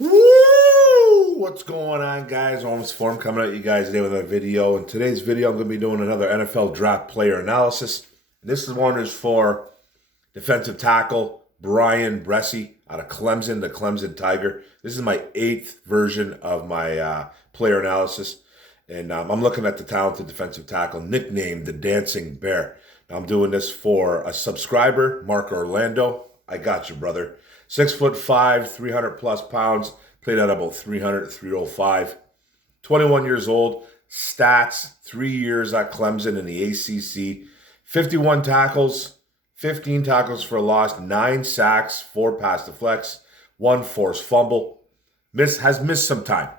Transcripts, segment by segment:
Woo! What's going on, guys? Almost Form coming at you guys today with a video. In today's video, I'm going to be doing another NFL draft player analysis. And this one is for defensive tackle Bryan Bresee out of Clemson, the Clemson Tiger. This is my 8th version of my player analysis. And I'm looking at the talented defensive tackle, nicknamed the Dancing Bear. Now, I'm doing this for a subscriber, Mark Orlando. I got you, brother. 6'5", 300 plus pounds, played at about 300, 305. 21 years old, stats, 3 years at Clemson in the ACC. 51 tackles, 15 tackles for a loss, 9 sacks, 4 pass deflects, 1 forced fumble. Has missed some time,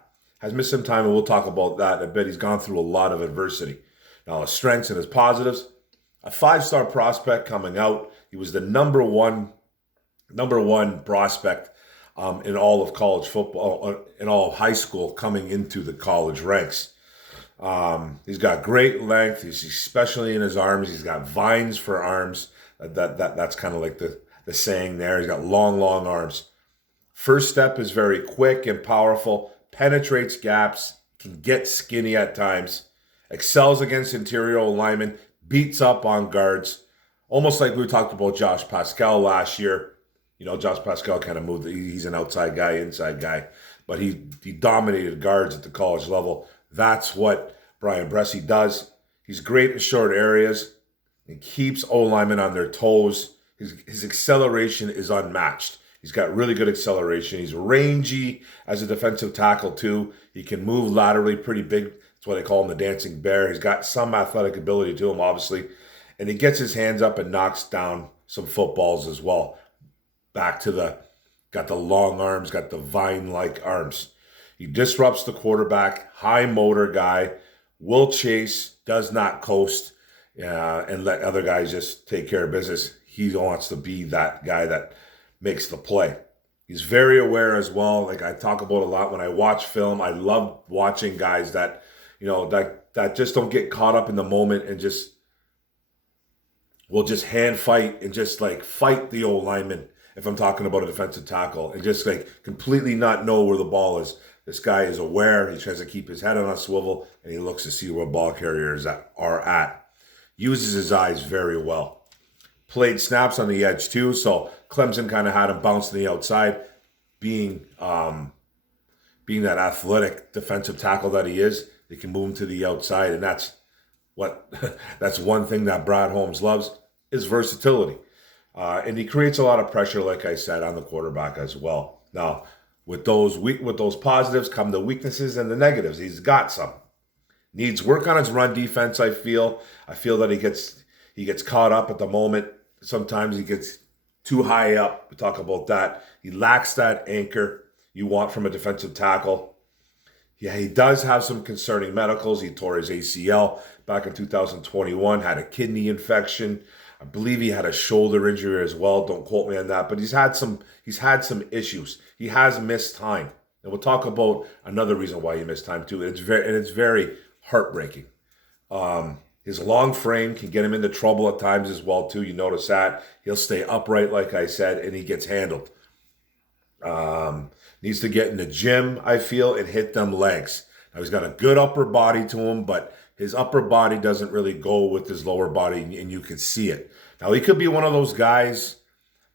and we'll talk about that in a bit. He's gone through a lot of adversity. Now, his strengths and his positives: a 5-star prospect coming out. He was the number one prospect in all of college football, in all of high school, coming into the college ranks. He's got great length. He's especially in his arms. He's got vines for arms. That's kind of like the saying there. He's got long arms. First step is very quick and powerful. Penetrates gaps. Can get skinny at times. Excels against interior linemen. Beats up on guards. Almost like we talked about Josh Pascal last year. You know, Josh Pascal kind of moved. He's an outside guy, inside guy. But he dominated guards at the college level. That's what Bryan Bresee does. He's great in short areas and keeps O-linemen on their toes. His acceleration is unmatched. He's got really good acceleration. He's rangy as a defensive tackle, too. He can move laterally pretty big. That's why they call him the Dancing Bear. He's got some athletic ability to him, obviously. And he gets his hands up and knocks down some footballs as well. Got the long arms, got the vine-like arms. He disrupts the quarterback, high motor guy, will chase, does not coast, and let other guys just take care of business. He wants to be that guy that makes the play. He's very aware as well. Like I talk about a lot when I watch film. I love watching guys that, that just don't get caught up in the moment and will just hand fight and just like fight the old lineman. If I'm talking about a defensive tackle, and just like completely not know where the ball is. This guy is aware. He tries to keep his head on a swivel, and he looks to see where ball carriers are at. Uses his eyes very well. Played snaps on the edge too, so Clemson kind of had him bouncing the outside, being that athletic defensive tackle that he is. They can move him to the outside, and that's one thing that Brad Holmes loves is versatility. And he creates a lot of pressure, like I said, on the quarterback as well. Now, with those positives come the weaknesses and the negatives. He's got some. Needs work on his run defense, I feel. I feel that he gets caught up at the moment. Sometimes he gets too high up. We talk about that. He lacks that anchor you want from a defensive tackle. Yeah, he does have some concerning medicals. He tore his ACL back in 2021, had a kidney infection. I believe he had a shoulder injury as well. Don't quote me on that, but he's had some issues. He has missed time, and we'll talk about another reason why he missed time too. It's very heartbreaking. His long frame can get him into trouble at times as well too. You notice that he'll stay upright, like I said, and he gets handled. Needs to get in the gym, I feel, and hit them legs. Now he's got a good upper body to him, but his upper body doesn't really go with his lower body, and you can see it. Now, he could be one of those guys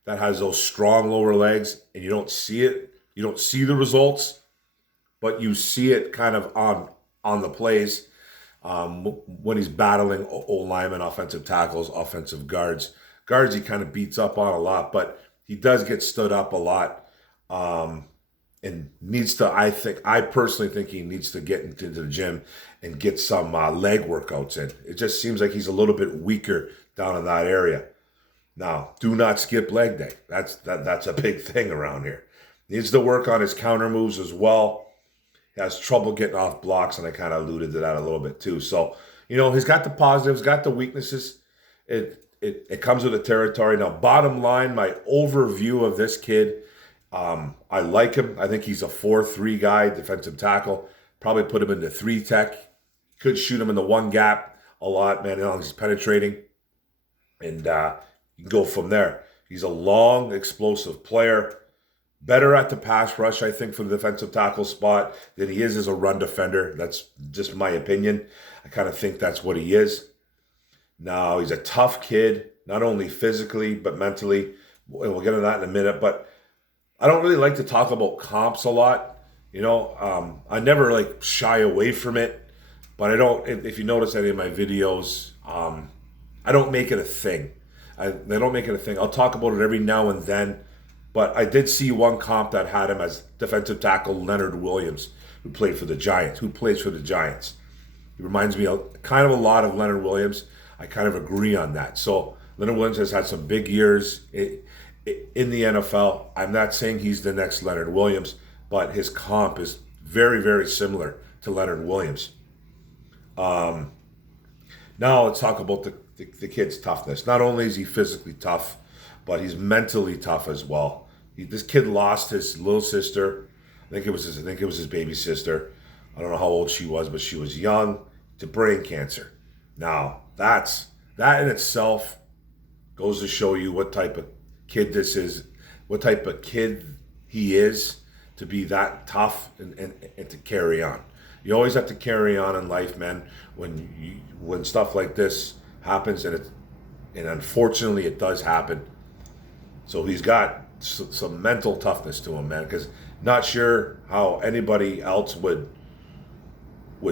that has those strong lower legs, and you don't see it. You don't see the results, but you see it kind of on the plays when he's battling O-linemen, offensive tackles, offensive guards. Guards he kind of beats up on a lot, but he does get stood up a lot. And needs to, I personally think he needs to get into the gym and get some leg workouts in. It just seems like he's a little bit weaker down in that area. Now, do not skip leg day. That's a big thing around here. Needs to work on his counter moves as well. He has trouble getting off blocks, and I kind of alluded to that a little bit too. So, he's got the positives, got the weaknesses. It comes with the territory. Now, bottom line, my overview of this kid, I like him. I think he's a 4-3 guy, defensive tackle. Probably put him into 3 tech. Could shoot him in the 1 gap a lot, man, as long as he's penetrating. And you can go from there. He's a long, explosive player. Better at the pass rush, I think, for the defensive tackle spot than he is as a run defender. That's just my opinion. I kind of think that's what he is. Now, he's a tough kid, not only physically, but mentally. And we'll get into that in a minute. But I don't really like to talk about comps a lot. I never like shy away from it. But I don't, if you notice any of my videos, I don't make it a thing. They don't make it a thing. I'll talk about it every now and then. But I did see one comp that had him as defensive tackle Leonard Williams, who plays for the Giants. He reminds me kind of a lot of Leonard Williams. I kind of agree on that. So Leonard Williams has had some big years in the NFL. I'm not saying he's the next Leonard Williams, but his comp is very, very similar to Leonard Williams. Now let's talk about the kid's toughness. Not only is he physically tough, but he's mentally tough as well. This kid lost his little sister. I think it was his baby sister. I don't know how old she was, but she was young, to brain cancer. Now that in itself goes to show you what type of kid this is, what type of kid he is to be that tough and to carry on. You always have to carry on in life, man. When stuff like this happens, and unfortunately it does happen. So he's got some mental toughness to him, man. Because not sure how anybody else would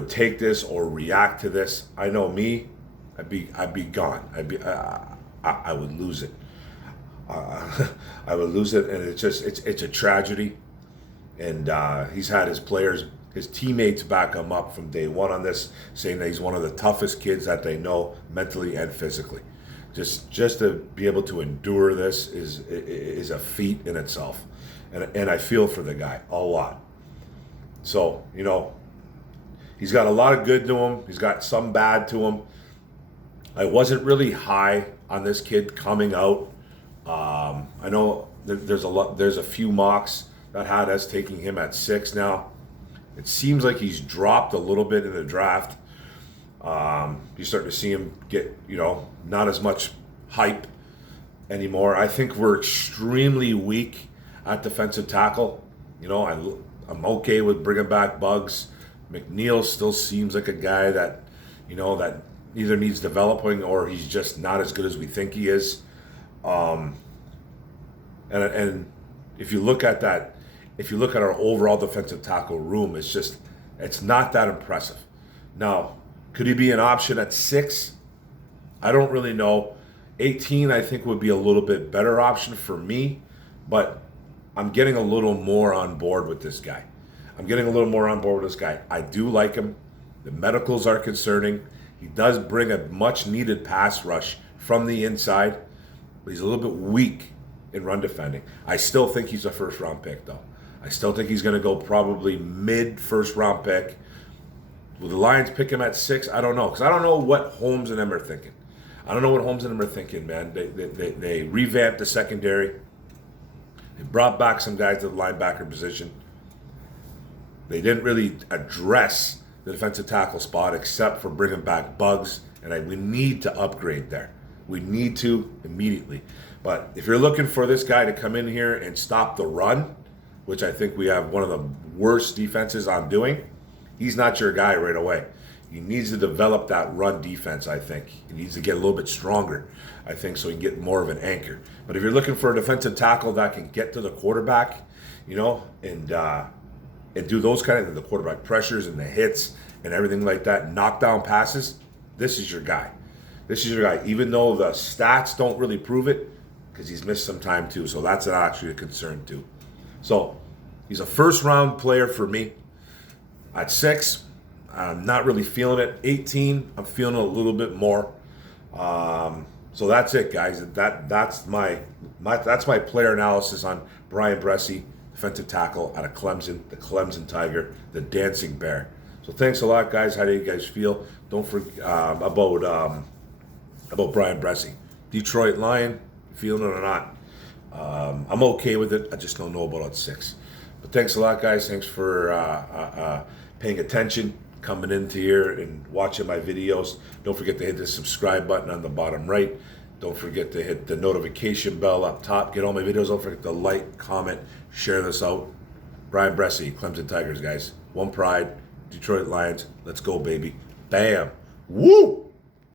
take this or react to this. I know me, I'd be gone. I would lose it. I would lose it, and it's a tragedy. And he's had his teammates back him up from day one on this, saying that he's one of the toughest kids that they know, mentally and physically. Just to be able to endure this is a feat in itself, and I feel for the guy a lot. So he's got a lot of good to him. He's got some bad to him. I wasn't really high on this kid coming out. I know there's a few mocks that had us taking him at 6 now. It seems like he's dropped a little bit in the draft. You're starting to see him get, not as much hype anymore. I think we're extremely weak at defensive tackle. I'm okay with bringing back Bugs. McNeil still seems like a guy that, that either needs developing or he's just not as good as we think he is. And if you look at that, if you look at our overall defensive tackle room, it's not that impressive. Now, could he be an option at 6? I don't really know. 18, I think, would be a little bit better option for me, but I'm getting a little more on board with this guy. I do like him. The medicals are concerning. He does bring a much-needed pass rush from the inside, but he's a little bit weak in run defending. I still think he's a first-round pick, though. I still think he's going to go probably mid-first-round pick. Will the Lions pick him at 6? I don't know, because I don't know what Holmes and them are thinking. Man. They revamped the secondary. They brought back some guys to the linebacker position. They didn't really address the defensive tackle spot except for bringing back Bugs, and we need to upgrade there. We need to immediately. But if you're looking for this guy to come in here and stop the run, which I think we have one of the worst defenses on doing, he's not your guy right away. He needs to develop that run defense, I think. He needs to get a little bit stronger, I think, so he can get more of an anchor. But if you're looking for a defensive tackle that can get to the quarterback, and do those kind of the quarterback pressures and the hits and everything like that, knock down passes, this is your guy. Even though the stats don't really prove it, because he's missed some time too. So that's actually a concern too. So he's a first-round player for me. At 6, I'm not really feeling it. 18, I'm feeling it a little bit more. So that's it, guys. That's my player analysis on Bryan Bresee, defensive tackle out of Clemson, the Clemson Tiger, the Dancing Bear. So thanks a lot, guys. How do you guys feel? Don't forget about Bryan Bresee, Detroit Lion. Feeling it or not, I'm okay with it. I just don't know about at 6. But thanks a lot, guys. Thanks for paying attention, coming into here and watching my videos. Don't forget to hit the subscribe button on the bottom right. Don't forget to hit the notification bell up top. Get all my videos. Don't forget to like, comment, share this out. Bryan Bresee, Clemson Tigers, guys. One pride, Detroit Lions. Let's go, baby. Bam. Woo!